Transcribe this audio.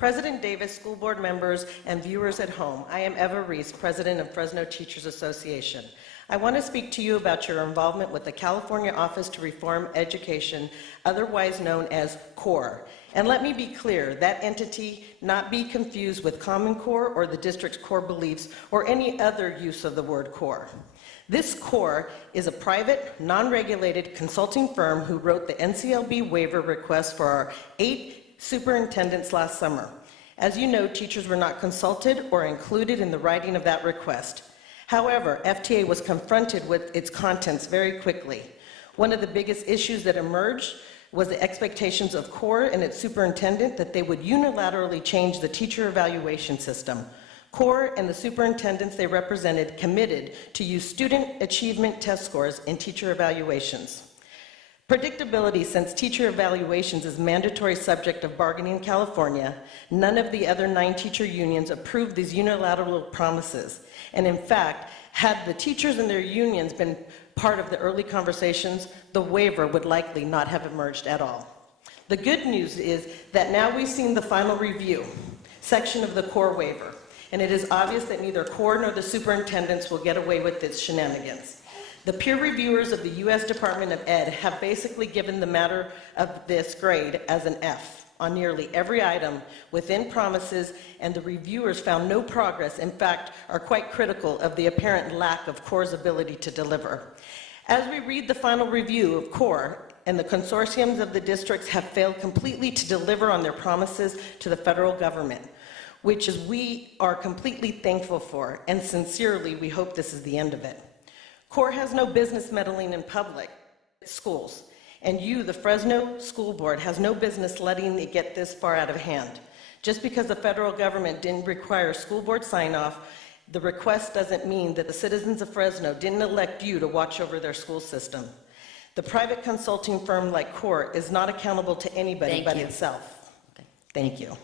President Davis, school board members, and viewers at home, I am Eva Ruiz, President of Fresno Teachers Association. I want to speak to you about your involvement with the California Office to Reform Education, otherwise known as C.O.R.E. And let me be clear, that entity not be confused with Common Core or the district's core beliefs or any other use of the word C.O.R.E. This C.O.R.E. is a private, non-regulated consulting firm who wrote the NCLB waiver request for our 8 superintendents last summer. As you know, teachers were not consulted or included in the writing of that request. However, FTA was confronted with its contents very quickly. One of the biggest issues that emerged was the expectations of C.O.R.E. and its superintendent that they would unilaterally change the teacher evaluation system. C.O.R.E. and the superintendents they represented committed to use student achievement test scores in teacher evaluations. Predictability, since teacher evaluations is a mandatory subject of bargaining in California, none of the other 9 teacher unions approved these unilateral promises. And in fact, had the teachers and their unions been part of the early conversations, the waiver would likely not have emerged at all. The good news is that now we've seen the final review section of the C.O.R.E. waiver, and it is obvious that neither C.O.R.E. nor the superintendents will get away with its shenanigans. The peer reviewers of the U.S. Department of Ed have basically given the matter of this grade as an F on nearly every item within promises, and the reviewers found no progress, in fact, are quite critical of the apparent lack of C.O.R.E.'s ability to deliver. As we read the final review of C.O.R.E., and the consortiums of the districts have failed completely to deliver on their promises to the federal government, which is we are completely thankful for, and sincerely we hope this is the end of it. C.O.R.E. has no business meddling in public schools, and you, the Fresno School Board, has no business letting it get this far out of hand. Just because the federal government didn't require school board sign-off, the request doesn't mean that the citizens of Fresno didn't elect you to watch over their school system. The private consulting firm like C.O.R.E. is not accountable to anybody but itself. Thank you.